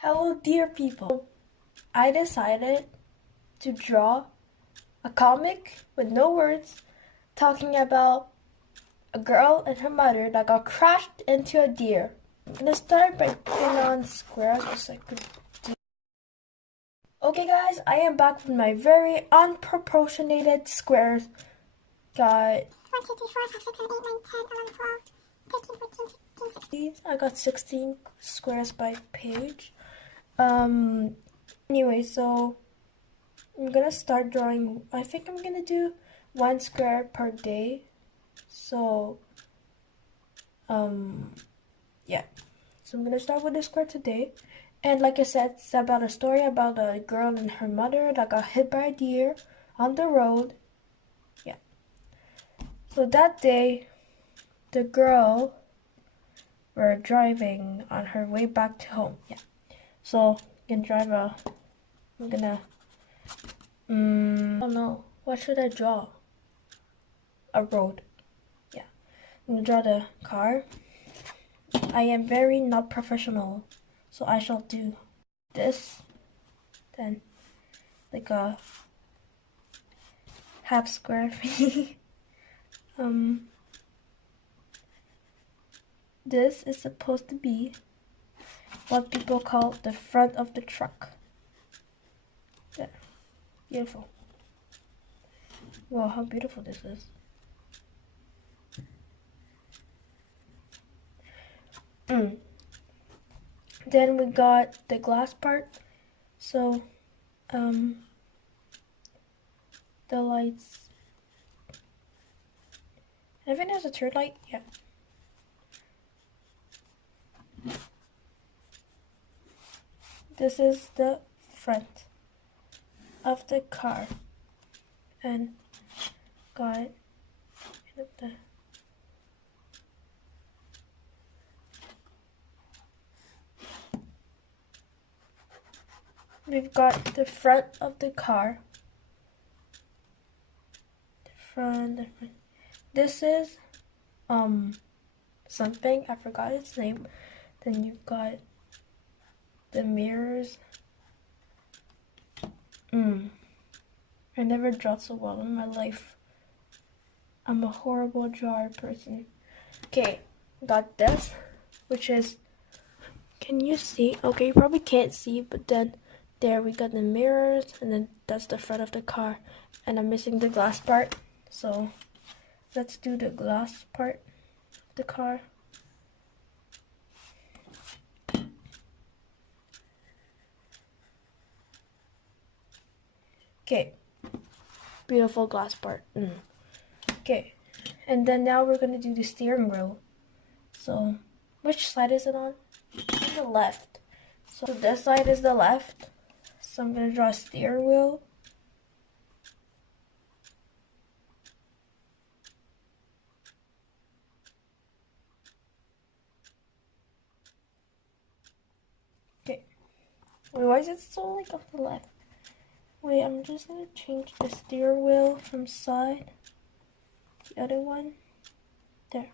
Hello, dear people. I decided to draw a comic with no words talking about a girl and her mother that got crashed into a deer. I'm gonna start by putting on squares just like I could do. Okay, guys, I am back with my very unproportionated squares. Got 1, 2, 3, 4, 5, 6, 7, 8, 9, 10, 11, 12, 13, 14, 15, 16. I got 16 squares by page. Anyway, so I'm gonna start drawing. I think I'm gonna do 1 square per day. So, yeah. So I'm gonna start with a square today. And like I said, it's about a story about a girl and her mother that got hit by a deer on the road. Yeah. So that day, the girl were driving on her way back to home. Yeah. So I'm gonna I don't know. What should I draw? A road. Yeah. I'm gonna draw the car. I am very not professional, so I shall do this, then like a half square thingy. This is supposed to be what people call the front of the truck. There, beautiful. Wow, how beautiful this is. Then we got the glass part. So, the lights. I think there's a third light. Yeah. This is the front of the car, and got the we've got the front of the car. The front. This is something, I forgot its name. Then you've got the mirrors. I never drawn so well in my life. I'm a horrible drawer person. Okay, got this, which is, can you see? Okay, you probably can't see, but then there we got the mirrors, and then that's the front of the car, and I'm missing the glass part. So let's do the glass part of the car. Okay, beautiful glass part. Okay, and then now we're gonna do the steering wheel. So, which side is it on? On the left. So this side is the left. So I'm gonna draw a steering wheel. Okay. Wait, why is it so like off the left? Wait, I'm just gonna change the steering wheel from side. The other one. There.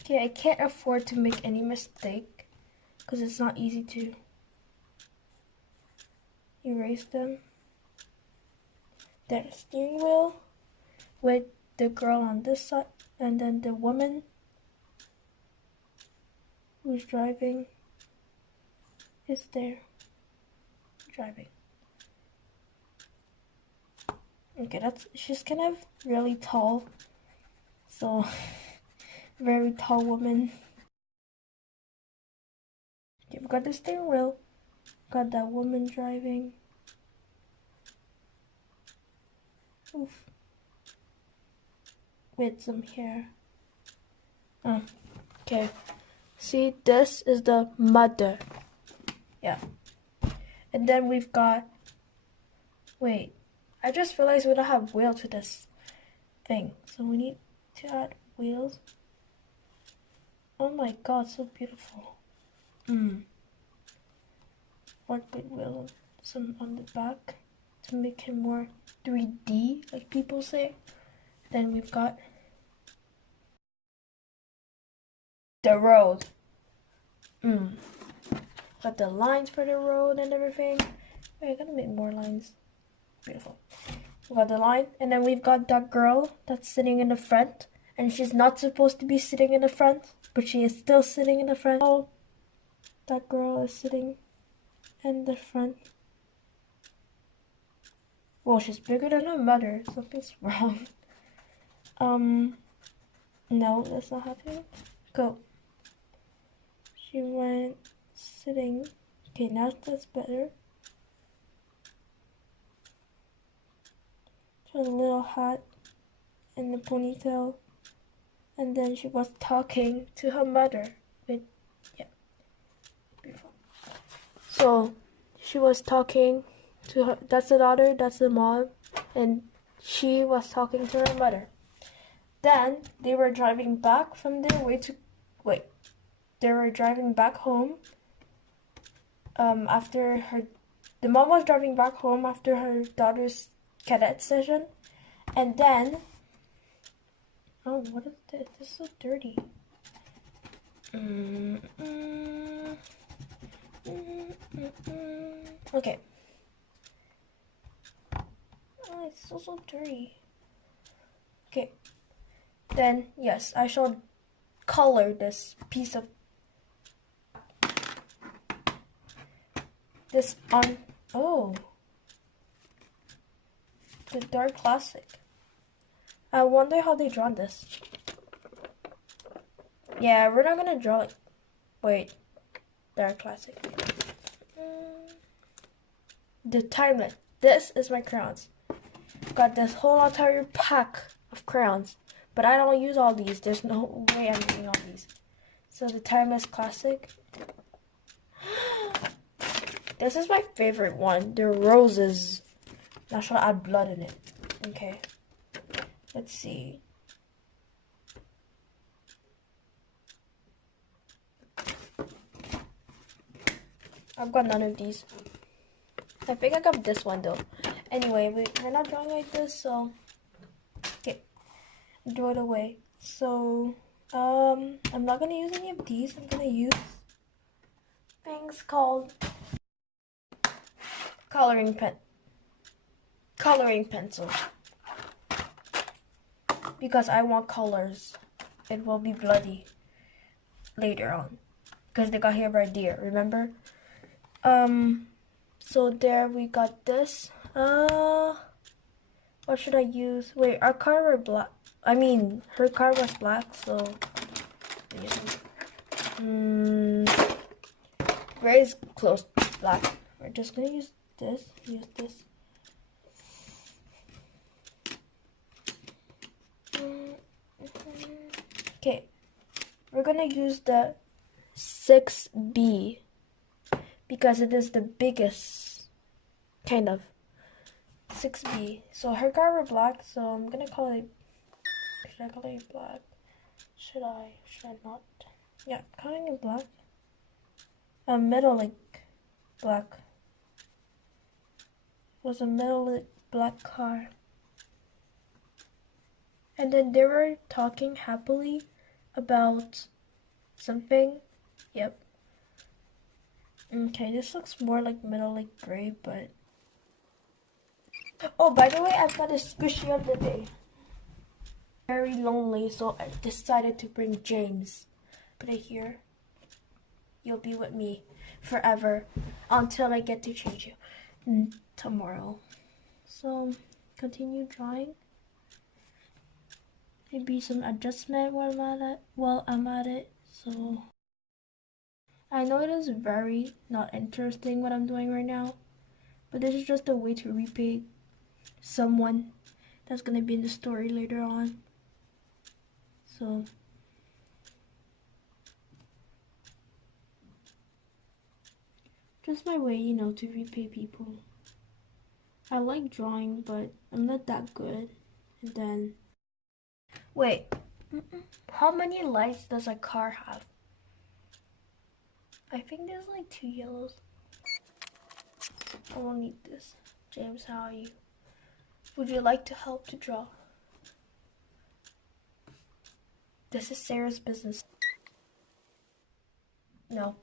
Okay, I can't afford to make any mistake because it's not easy to erase them. There, steering wheel with the girl on this side, and then the woman who's driving is there. Driving. Okay, she's kind of really tall. So, very tall woman. Okay, we've got the steering wheel. Got that woman driving. Oof. With some hair. Okay. See, this is the mother. Yeah. And then we've got, wait, I just realized we don't have wheel to this thing. So we need to add wheels. Oh my god, so beautiful. 4 big wheels, some on the back to make him more 3D, like people say. Then we've got the road. Got the lines for the road and everything. Wait, I gotta make more lines. Beautiful. We got the line, and then we've got that girl that's sitting in the front, and she's not supposed to be sitting in the front, but she is still sitting in the front. Oh, that girl is sitting in the front. Well, she's bigger than her mother. Something's wrong. No, that's not happening. Go. She went sitting. Okay, now that's better. She has a little hat and a ponytail. And then she was talking to her mother. Yeah, beautiful. So she was talking to her. That's the daughter, that's the mom. And she was talking to her mother. Then they were driving back from their way to. They were driving back home. The mom was driving back home after her daughter's cadet session, and then. Oh, what is this? This is so dirty. Okay. Oh, it's so dirty. Okay. Then, yes, I shall color this piece of this on. Oh, the dark classic. I wonder how they drawn this. Yeah, we're not gonna draw it. Wait, dark classic. The timeless. This is my crayons. Got this whole entire pack of crayons, but I don't use all these. There's no way I'm using all these. So the timeless classic. This is my favorite one. The roses. Now shall I add blood in it? Okay. Let's see. I've got none of these. I think I got this one though. Anyway, we're not drawing like this, so okay, throw it away. So I'm not gonna use any of these. I'm gonna use things called coloring pencil, because I want colors. It will be bloody later on because they got here by deer. Remember? So there we got this. What should I use? Wait, our car were black. I mean, her car was black, so gray is close to black. We're just gonna use this. Okay, we're gonna use the 6B because it is the biggest, kind of. 6B. So her car were black, so I'm gonna call it. Should I call it black? Should I not? Yeah, calling it black. A metallic black. It was a metallic black car. And then they were talking happily about something. Yep. Okay, this looks more like metallic gray, but. Oh, by the way, I've got a squishy of the day. Very lonely, so I decided to bring James. Put it here. You'll be with me forever until I get to change you tomorrow. So, continue drawing. Maybe some adjustment while I'm at it. So, I know it is very not interesting what I'm doing right now, but this is just a way to repay someone that's gonna be in the story later on. So just my way, to repay people. I like drawing, but I'm not that good. And then wait, how many lights does a car have? I think there's like 2 yellows. I won't need this. James, how are you? Would you like to help to draw? This is Sarah's business. No,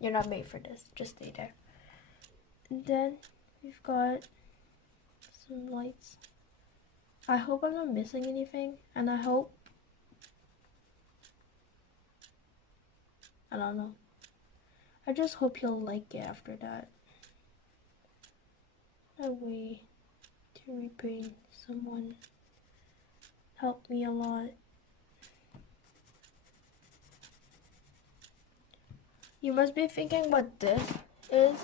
you're not made for this. Just stay there. And then we've got some lights. I hope I'm not missing anything, and I don't know. I just hope you'll like it after that. A way to repaint someone helped me a lot. You must be thinking what this is,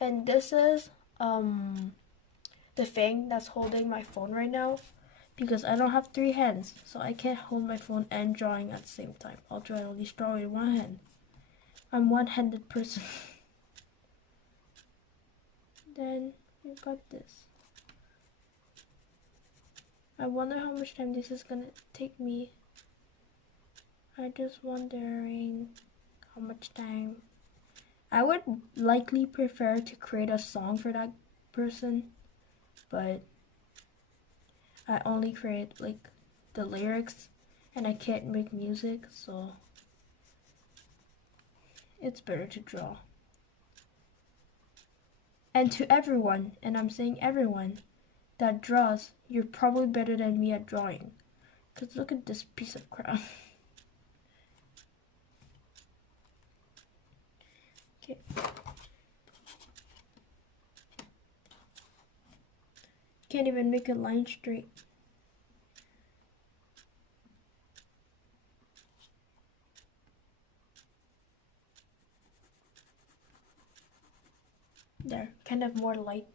and this is the thing that's holding my phone right now, because I don't have 3 hands, so I can't hold my phone and drawing at the same time. I'll try to at least draw with one hand. I'm one-handed person. Then we've got this. I wonder how much time this is gonna take me. I'm just wondering how much time. I would likely prefer to create a song for that person, but I only create like the lyrics and I can't make music, so it's better to draw. And to everyone, and I'm saying everyone that draws, you're probably better than me at drawing. Cause look at this piece of crap. Okay. Can't even make a line straight. There, kind of more light,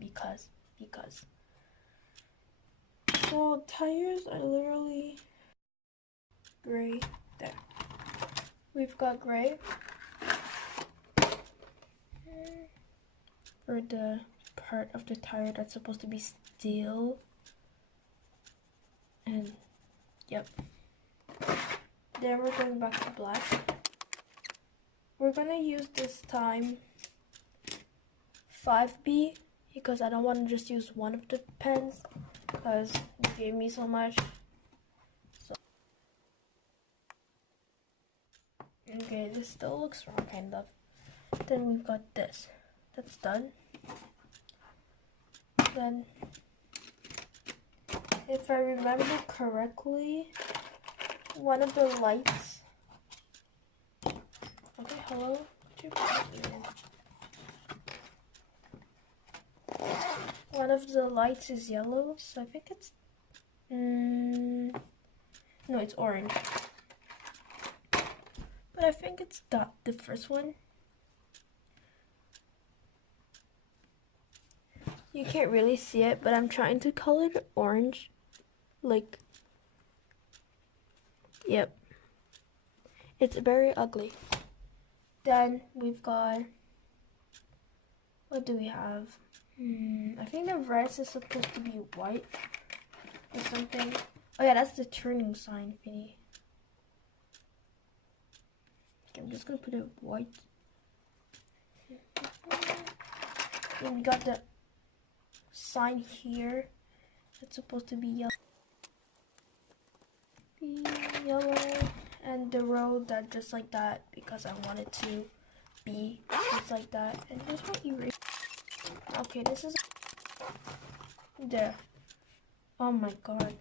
because. So tires are literally gray. There. We've got gray for the part of the tire that's supposed to be steel. And yep. Then we're going back to black. We're gonna use this time 5B because I don't want to just use one of the pens because they gave me so much. So okay, this still looks wrong kind of. Then we've got this. That's done. Then if I remember correctly, one of the lights. Okay, hello. What you putting in? One of the lights is yellow, so I think it's no, it's orange. But I think it's the first one. You can't really see it, but I'm trying to color it orange. Like, yep. It's very ugly. Then we've got, what do we have? I think the rest is supposed to be white or something. Oh yeah, that's the turning sign thingy. Okay, I'm just gonna put it white. Then we got the sign here. It's supposed to be yellow. And the road that just like that because I want it to be just like that. And there's no eraser. Okay, this is there. Oh my god.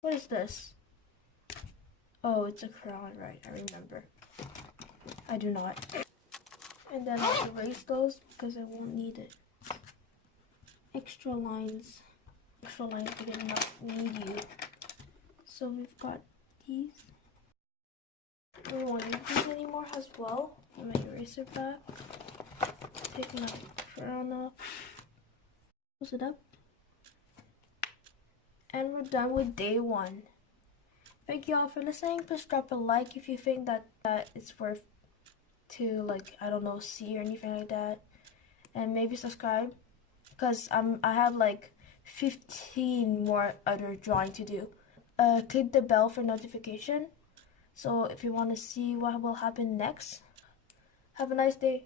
What is this? Oh, it's a crayon, right? I remember. I do not. And then I'll erase those because I won't need it. Extra lines. Extra lines did not need you. So we've got these. We won't need these anymore as well. Put my eraser back. Take my crown off. Close it up. And we're done with day 1. Thank you all for listening. Please drop a like if you think that it's worth to, like, I don't know, see or anything like that. And maybe subscribe because I have like 15 more other drawing to do. Click the bell for notification. So if you want to see what will happen next, have a nice day.